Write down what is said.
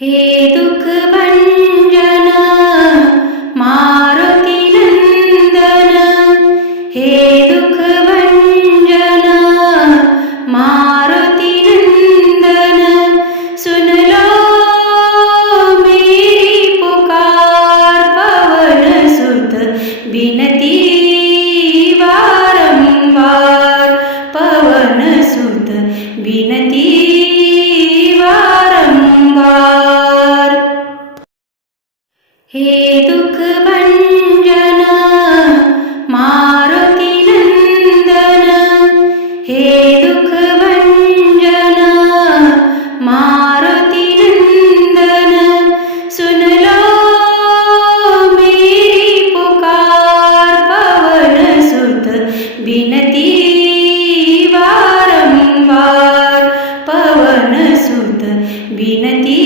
हे दुख भंजन मारुती नंदन, हे दुख भंजन मारुती नंदन, सुन लो मेरी पुकार पवन सुत बिनती वारंवार, पवन सुत बिनती वारंवार। हे